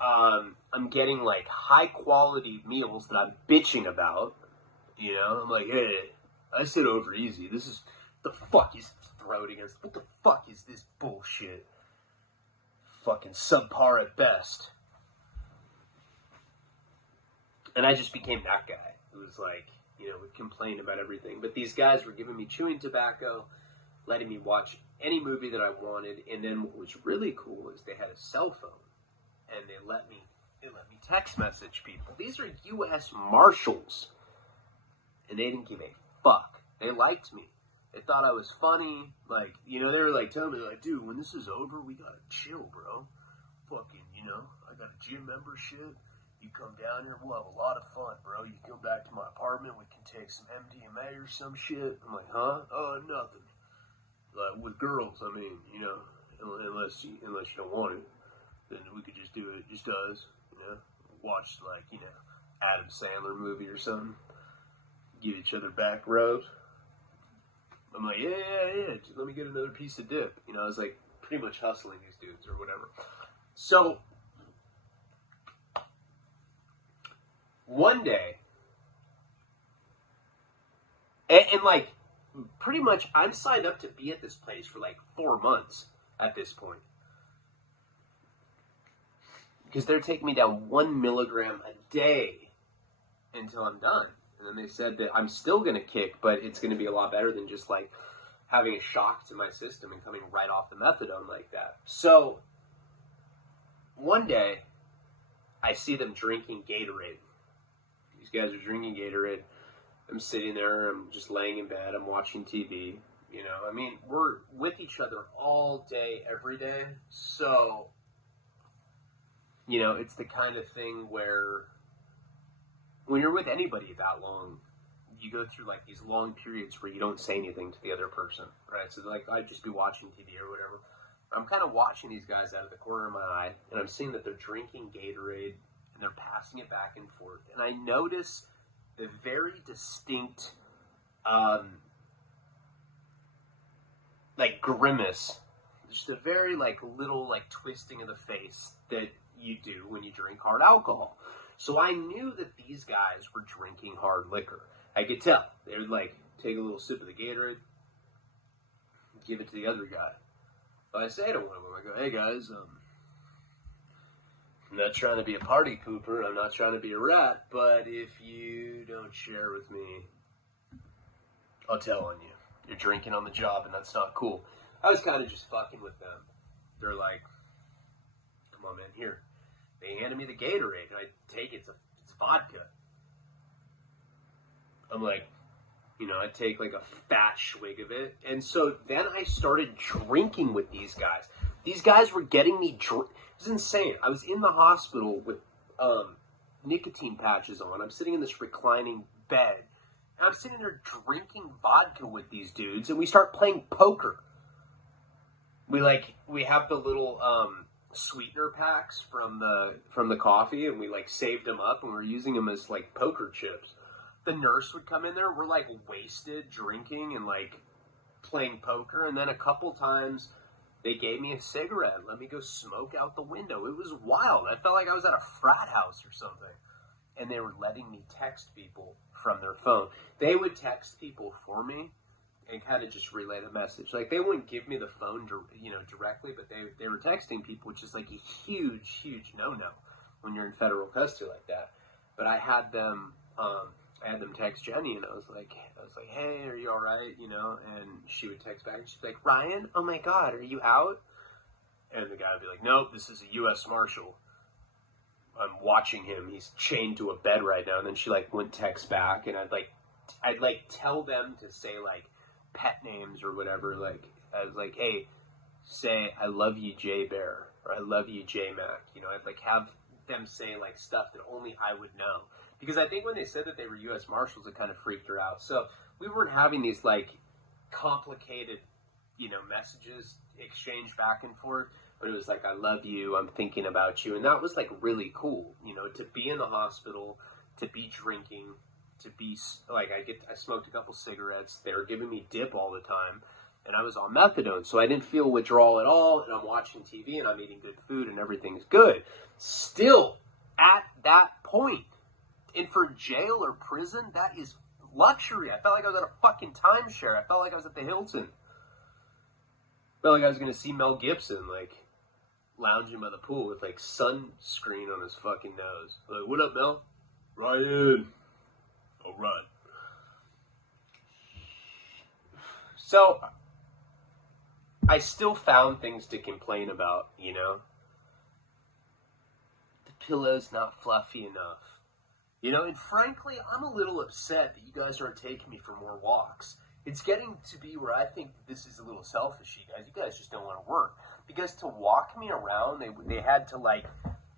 I'm getting like high quality meals that I'm bitching about. You know, I'm like, hey, I said over easy. This is, the fuck is throwing against, what the fuck is this bullshit? Fucking subpar at best. And I just became that guy who was like, you know, would complain about everything. But these guys were giving me chewing tobacco, letting me watch any movie that I wanted. And then what was really cool is they had a cell phone, and they let me text message people. These are U.S. Marshals, and they didn't give a fuck. They liked me. They thought I was funny. Like, you know, they were like telling me, like, dude, when this is over, we gotta chill, bro. Fucking, you know, I got a gym membership. You come down here, we'll have a lot of fun, bro. You come back to my apartment, we can take some MDMA or some shit. I'm like, huh? Oh, nothing. Like, with girls, I mean, you know, unless you don't want it, then we could just do it just us, you know. Watch, like, you know, Adam Sandler movie or something. Give each other back rubs. I'm like, yeah, just let me get another piece of dip. You know, I was like pretty much hustling these dudes or whatever. So, one day, and like, pretty much I'm signed up to be at this place for like 4 months at this point. Because they're taking me down 1 milligram a day until I'm done. And then they said that I'm still going to kick, but it's going to be a lot better than just like having a shock to my system and coming right off the methadone like that. So, one day, I see them drinking Gatorade. These guys are drinking Gatorade. I'm sitting there, I'm just laying in bed, I'm watching TV. You know, I mean, we're with each other all day, every day. So, you know, it's the kind of thing where when you're with anybody that long, you go through like these long periods where you don't say anything to the other person, right? So like I'd just be watching TV or whatever. I'm kind of watching these guys out of the corner of my eye, and I'm seeing that they're drinking Gatorade and they're passing it back and forth. And I notice the very distinct, like grimace, just a very like little like twisting of the face that you do when you drink hard alcohol. So I knew that these guys were drinking hard liquor. I could tell. They would like take a little sip of the Gatorade, give it to the other guy. But I say to one of them, I go, hey guys, I'm not trying to be a party pooper, I'm not trying to be a rat, but if you don't share with me, I'll tell on you. You're drinking on the job and that's not cool. I was kind of just fucking with them. They're like, come on man, here. They handed me the Gatorade, and I take it, it's vodka. I'm like, you know, I take like a fat swig of it. And so then I started drinking with these guys. These guys were getting me drunk. It was insane. I was in the hospital with nicotine patches on. I'm sitting in this reclining bed. And I'm sitting there drinking vodka with these dudes, and we start playing poker. We have the little sweetener packs from the coffee, and we like saved them up, and we're using them as like poker chips. The nurse would come in there, we're like wasted drinking and like playing poker, and then a couple times they gave me a cigarette and let me go smoke out the window. It was wild. I felt like I was at a frat house or something. And they were letting me text people from their phone. They would text people for me and kind of just relay the message. Like, they wouldn't give me the phone, directly, but they were texting people, which is like a huge, huge no-no when you're in federal custody like that. But I had them text Jenny, and I was like, hey, are you all right? You know, and she would text back, and she'd be like, Ryan, oh my God, are you out? And the guy would be like, nope, this is a U.S. Marshal. I'm watching him. He's chained to a bed right now. And then she like wouldn't text back, and I'd tell them to say like pet names or whatever. Like, I was like, hey, say I love you, J Bear, or I love you, J Mac. You know, I'd like have them say like stuff that only I would know. Because I think when they said that they were U.S. Marshals, it kind of freaked her out. So we weren't having these like complicated, messages exchanged back and forth. But it was like, I love you, I'm thinking about you. And that was like really cool, to be in the hospital, to be drinking, to be like, I smoked a couple cigarettes. They were giving me dip all the time. and I was on methadone, so I didn't feel withdrawal at all, and I'm watching TV, and I'm eating good food, and everything's good. Still, at that point, and for jail or prison, that is luxury. I felt like I was at a fucking timeshare. I felt like I was at the Hilton. I felt like I was going to see Mel Gibson, like, lounging by the pool with, like, sunscreen on his fucking nose. Like, what up, Mel? Ryan. All right. So, I still found things to complain about, you know? The pillow's not fluffy enough. You know, and frankly, I'm a little upset that you guys aren't taking me for more walks. It's getting to be where I think this is a little selfish, you guys. You guys just don't want to work. Because to walk me around, they had to, like,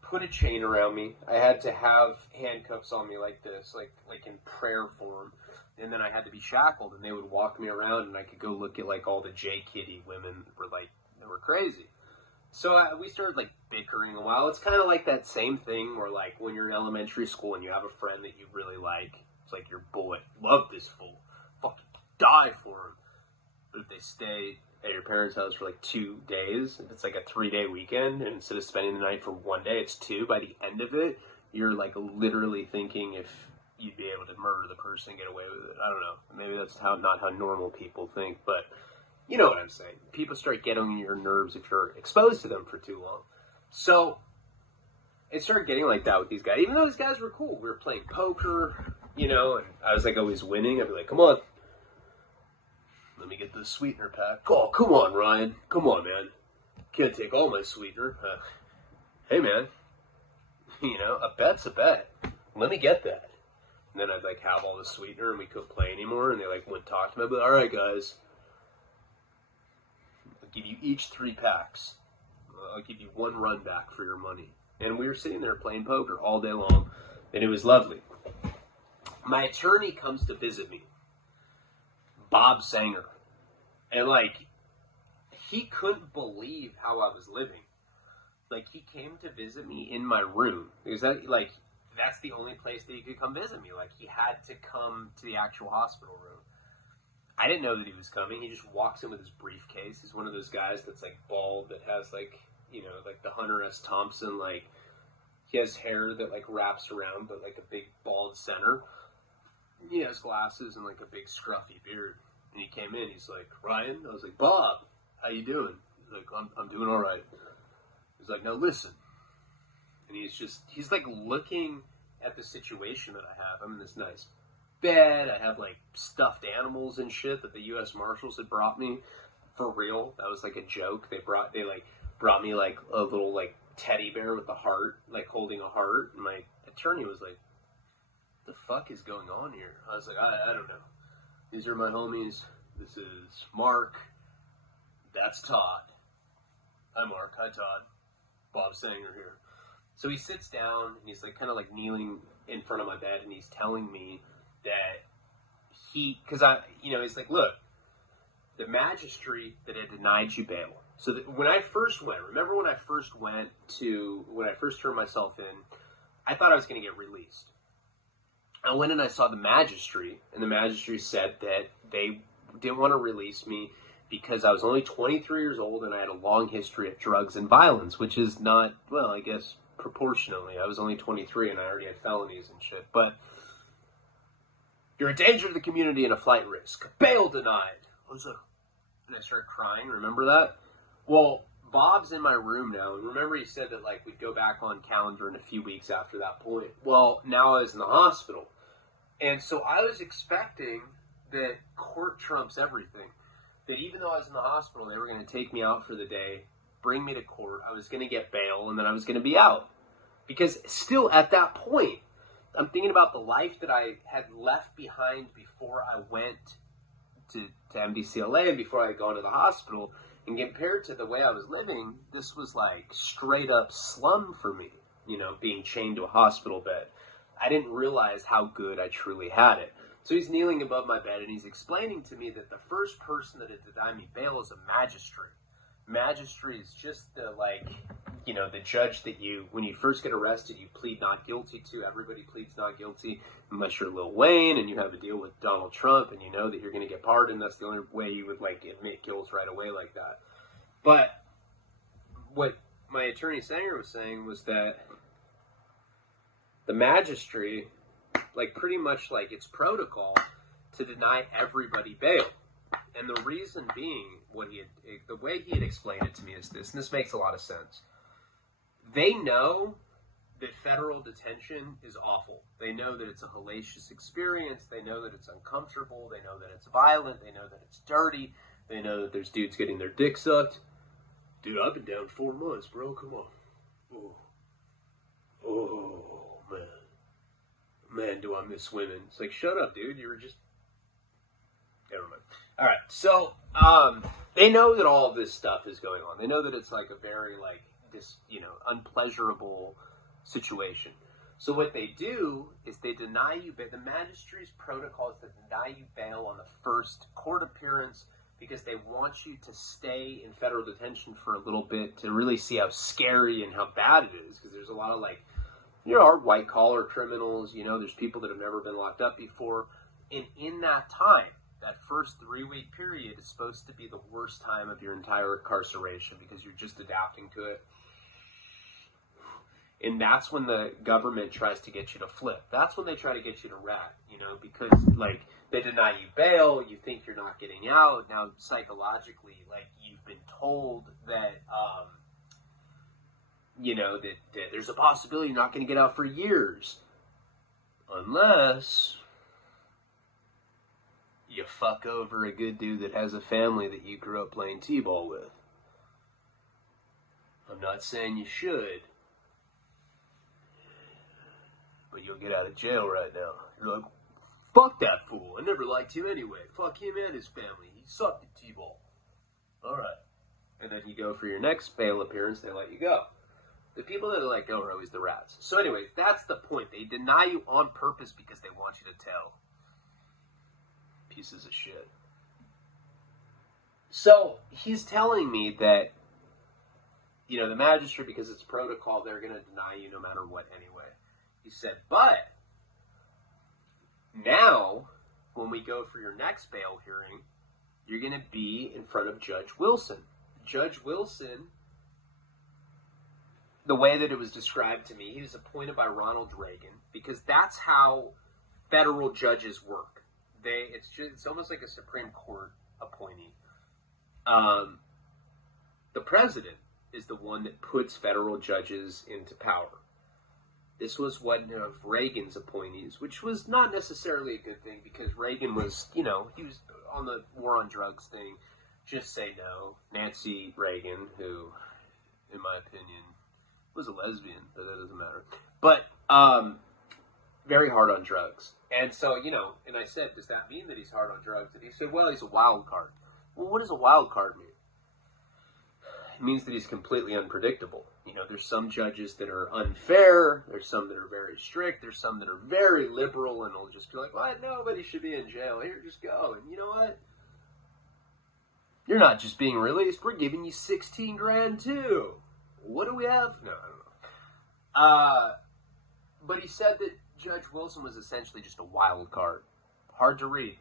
put a chain around me. I had to have handcuffs on me like this, like in prayer form. And then I had to be shackled, and they would walk me around, and I could go look at, like, all the J-Kitty women that were crazy. So we started, like, bickering a while. It's kind of like that same thing where, like, when you're in elementary school and you have a friend that you really like, it's like your boy, love this fool, fucking die for him. But if they stay at your parents' house for, like, 2 days, if it's, like, a 3-day weekend, and instead of spending the night for 1 day, it's 2, by the end of it, you're, like, literally thinking if you'd be able to murder the person and get away with it. I don't know. Maybe that's not how normal people think, but you know what I'm saying. People start getting on your nerves if you're exposed to them for too long. So it started getting like that with these guys. Even though these guys were cool. We were playing poker, you know, and I was like always winning. I'd be like, come on. Let me get the sweetener pack. Oh, come on, Ryan. Come on, man. Can't take all my sweetener. Hey, man. You know, a bet's a bet. Let me get that. And then I'd, like, have all the sweetener, and we couldn't play anymore, and they, like, wouldn't talk to me. I'd be like, all right, guys. I'll give you each 3 packs. I'll give you 1 run back for your money. And we were sitting there playing poker all day long, and it was lovely. My attorney comes to visit me, Bob Sanger. And, like, he couldn't believe how I was living. Like, he came to visit me in my room. Because that, like, that's the only place that he could come visit me. Like, he had to come to the actual hospital room. I didn't know that he was coming. He just walks in with his briefcase. He's one of those guys that's, like, bald, that has, like, you know, like the Hunter S. Thompson, like, he has hair that, like, wraps around, but, like, a big bald center. He has glasses and, like, a big scruffy beard. And he came in, he's like, Ryan? I was like, Bob, how you doing? He's like, I'm doing all right. He's like, now listen. And he's like looking at the situation that I have. I'm in this nice bed. I have like stuffed animals and shit that the U.S. Marshals had brought me. For real. That was like a joke. They brought me like a little like teddy bear with a heart, like holding a heart. And my attorney was like, what the fuck is going on here? I was like, I don't know. These are my homies. This is Mark. That's Todd. Hi, Mark. Hi, Todd. Bob Sanger here. So he sits down, and he's like kind of like kneeling in front of my bed, and he's telling me that he's like, look, the magistrate that had denied you bail. So that when I first went when I first turned myself in, I thought I was going to get released. I went and I saw the magistrate, and the magistrate said that they didn't want to release me because I was only 23 years old and I had a long history of drugs and violence, which is not, well, I guess proportionally. I was only 23 and I already had felonies and shit. But you're a danger to the community and a flight risk. Bail denied. I was like, and I started crying. Remember that? Well, Bob's in my room now, and remember he said that like we'd go back on calendar in a few weeks after that point. Well, now I was in the hospital, and so I was expecting that court trumps everything. That even though I was in the hospital, they were going to take me out for the day, bring me to court. I was going to get bail, and then I was going to be out. Because still at that point, I'm thinking about the life that I had left behind before I went to MDCLA and before I had gone to the hospital. And compared to the way I was living, this was like straight up slum for me, you know, being chained to a hospital bed. I didn't realize how good I truly had it. So he's kneeling above my bed and he's explaining to me that the first person that had denied me bail is a magistrate. Magistrate is just the, like, you know, the judge that you, when you first get arrested, you plead not guilty to. Everybody pleads not guilty, unless you're Lil Wayne and you have a deal with Donald Trump and you know that you're going to get pardoned. That's the only way you would, like, admit guilt right away like that. But what my attorney Sanger was saying was that the magistrate, like, pretty much, like, it's protocol to deny everybody bail. And the reason being, the way he had explained it to me is this, and this makes a lot of sense. They know that federal detention is awful. They know that it's a hellacious experience. They know that it's uncomfortable. They know that it's violent. They know that it's dirty. They know that there's dudes getting their dick sucked. Dude, I've been down 4 months, bro. Come on. Oh, man. Man, do I miss women. It's like, shut up, dude. You were just... Never mind. All right, so they know that all of this stuff is going on. They know that it's like a very, like, this, you know, unpleasurable situation. So what they do is they deny you, but the magistrate's protocol is to deny you bail on the first court appearance because they want you to stay in federal detention for a little bit to really see how scary and how bad it is. Because there's a lot of, like, you know, our white-collar criminals, you know, there's people that have never been locked up before. And in that time, that first 3-week period is supposed to be the worst time of your entire incarceration because you're just adapting to it. And that's when the government tries to get you to flip. That's when they try to get you to rat, you know, because, like, they deny you bail, you think you're not getting out. Now, psychologically, like, you've been told that, you know, that there's a possibility you're not going to get out for years. Unless you fuck over a good dude that has a family that you grew up playing t-ball with. I'm not saying you should, but you'll get out of jail right now. You're like, fuck that fool. I never liked him anyway. Fuck him and his family. He sucked at t-ball. All right. And then you go for your next bail appearance, they let you go. The people that let go are always the rats. So anyway, that's the point. They deny you on purpose because they want you to tell. Pieces of shit. So he's telling me that, you know, the magistrate, because it's protocol, they're going to deny you no matter what anyway. He said, but now, when we go for your next bail hearing, you're going to be in front of Judge Wilson. Judge Wilson, the way that it was described to me, he was appointed by Ronald Reagan, because that's how federal judges work. It's almost like a Supreme Court appointee. The president is the one that puts federal judges into power. This was one of Reagan's appointees, which was not necessarily a good thing because Reagan was, you know, he was on the war on drugs thing. Just say no. Nancy Reagan, who, in my opinion, was a lesbian, but that doesn't matter. But, very hard on drugs. And so, you know, and I said, does that mean that he's hard on drugs? And he said, well, he's a wild card. Well, what does a wild card mean? It means that he's completely unpredictable. You know, there's some judges that are unfair. There's some that are very strict. There's some that are very liberal and will just be like, well, nobody should be in jail. Here, just go. And you know what? You're not just being released. We're giving you 16 grand too. What do we have? No, I don't know. But he said that Judge Wilson was essentially just a wild card. Hard to read,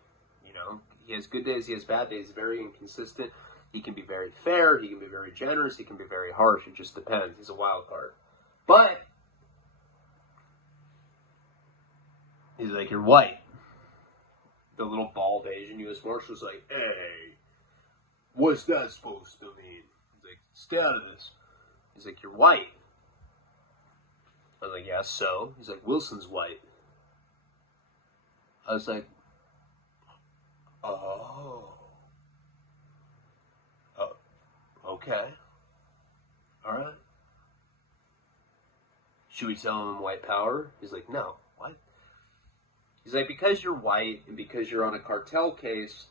you know. He has good days, he has bad days, very inconsistent. He can be very fair, he can be very generous, he can be very harsh. It just depends. He's a wild card. But he's like, you're white. The little bald Asian U.S. Marshal's like, hey, what's that supposed to mean? He's like, stay out of this. He's like, you're white. I was like, yeah, so? He's like, Wilson's white. I was like, oh, okay. All right. Should we tell him white power? He's like, no. What? He's like, because you're white and because you're on a cartel case,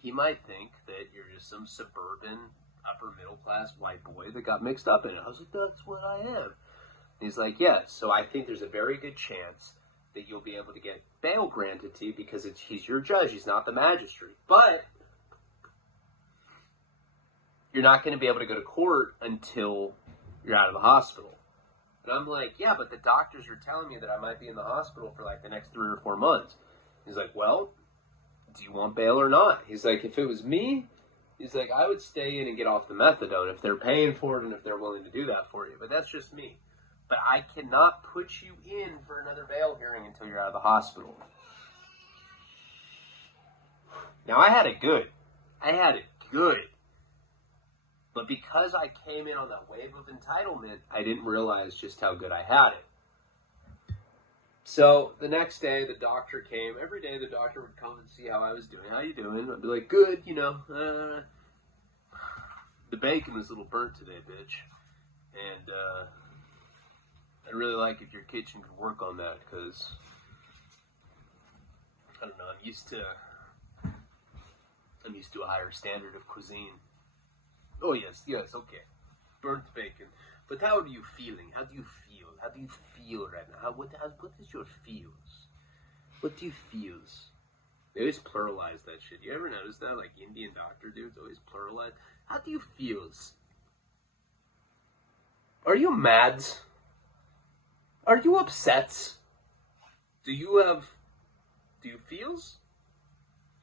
he might think that you're just some suburban, upper middle class white boy that got mixed up in it. I was like, that's what I am. He's like, yes, so I think there's a very good chance that you'll be able to get bail granted to you because he's your judge, he's not the magistrate. But you're not going to be able to go to court until you're out of the hospital. And I'm like, yeah, but the doctors are telling me that I might be in the hospital for like the next 3 or 4 months. He's like, well, do you want bail or not? He's like, if it was me, he's like, I would stay in and get off the methadone if they're paying for it and if they're willing to do that for you. But that's just me. But I cannot put you in for another bail hearing until you're out of the hospital. Now, I had it good. But because I came in on that wave of entitlement, I didn't realize just how good I had it. So the next day, the doctor came. Every day, the doctor would come and see how I was doing. How you doing? I'd be like, good, you know. The bacon was a little burnt today, bitch. And I'd really like if your kitchen could work on that, because, I don't know, I'm used to a higher standard of cuisine. Oh, yes, okay. Burnt bacon. But how are you feeling? How do you feel? How do you feel right now? What is your feels? What do you feels? They always pluralize that shit. You ever notice that? Like, Indian doctor dudes always pluralize. How do you feels? Are you mads? Are you upsets? Do you feels?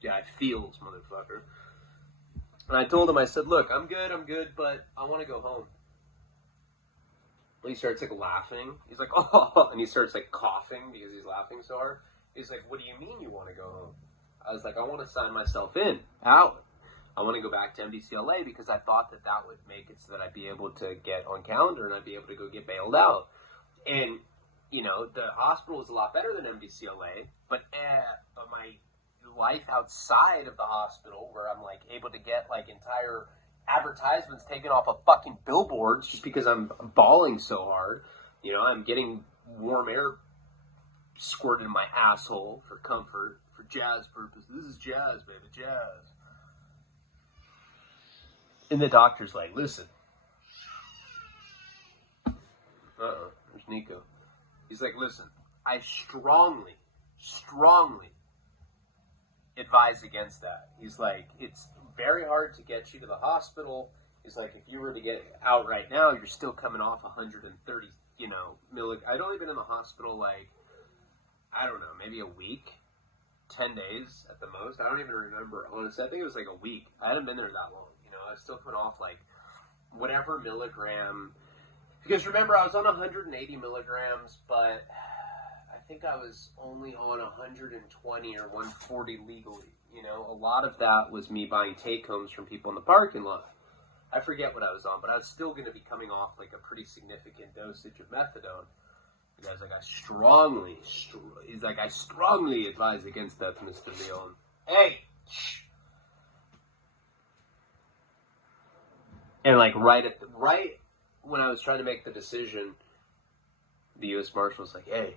Yeah, I feels, motherfucker. And I told him, I said, look, I'm good, but I want to go home. And he starts, like, laughing. He's like, oh, and he starts, like, coughing because he's laughing so hard. He's like, what do you mean you want to go home? I was like, I want to sign myself out. I want to go back to MDCLA because I thought that would make it so that I'd be able to get on calendar and I'd be able to go get bailed out. And, you know, the hospital is a lot better than MDCLA, but my life outside of the hospital, where I'm like able to get like entire advertisements taken off of fucking billboards just because I'm bawling so hard. You know, I'm getting warm air squirted in my asshole for comfort, for jazz purposes. This is jazz, baby, jazz. And the doctor's like, listen. There's Nico. He's like, listen, I strongly advise against that. He's like, it's very hard to get you to the hospital. He's like, if you were to get out right now, you're still coming off 130, I'd only been in the hospital like, I don't know, maybe a week, 10 days at the most. I don't even remember, honestly. I think it was like a week. I hadn't been there that long, I was still coming off like whatever milligram. Because remember, I was on 180 milligrams, but I think I was only on 120 or 140 legally. A lot of that was me buying take-homes from people in the parking lot. I forget what I was on, but I was still going to be coming off like a pretty significant dosage of methadone. The guy's like, I strongly advise against that, Mr. Leon. Hey! Shh. And like right when I was trying to make the decision, the U.S. Marshal's like, hey,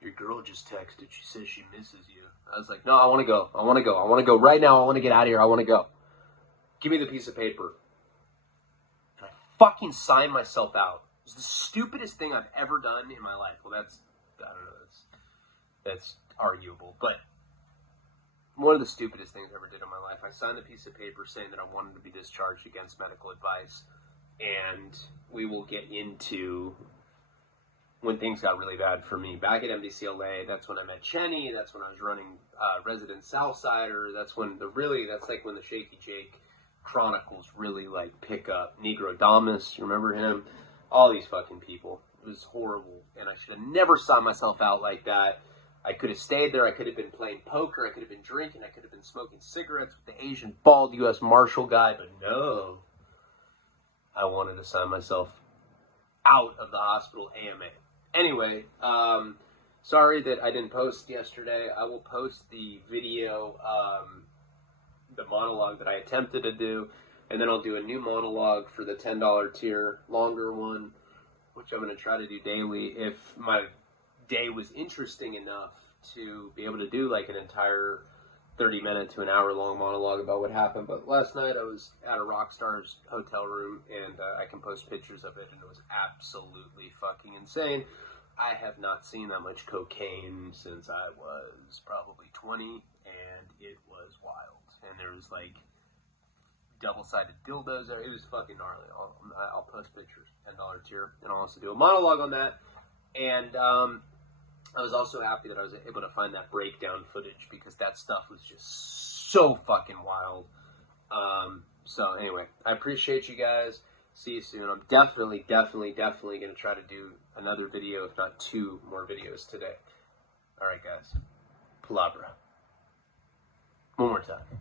your girl just texted. She says she misses you. I was like, no, I want to go. I want to go right now. I want to get out of here. I want to go. Give me the piece of paper. And I fucking signed myself out. It was the stupidest thing I've ever done in my life. Well, I don't know. That's arguable. But one of the stupidest things I ever did in my life. I signed a piece of paper saying that I wanted to be discharged against medical advice. And we will get into when things got really bad for me. Back at MDCLA, that's when I met Chenny. That's when I was running Resident Southsider. That's like when the Shaky Jake Chronicles really like pick up. Negro Damas, you remember him? All these fucking people. It was horrible. And I should have never signed myself out like that. I could have stayed there. I could have been playing poker. I could have been drinking. I could have been smoking cigarettes with the Asian bald U.S. Marshal guy. But no. I wanted to sign myself out of the hospital AMA. Anyway, sorry that I didn't post yesterday. I will post the video, the monologue that I attempted to do, and then I'll do a new monologue for the $10 tier, longer one, which I'm going to try to do daily. If my day was interesting enough to be able to do like an entire 30-minute to an hour-long monologue about what happened. But last night I was at a rock star's hotel room, and I can post pictures of it, and it was absolutely fucking insane. I have not seen that much cocaine since I was probably 20, and it was wild. And there was like double-sided dildos there. It was fucking gnarly. I'll post pictures, $10 tier, and I'll also do a monologue on that. And I was also happy that I was able to find that breakdown footage because that stuff was just so fucking wild. So anyway, I appreciate you guys. See you soon. I'm definitely going to try to do another video, if not 2 more videos today. All right, guys. Palabra. One more time.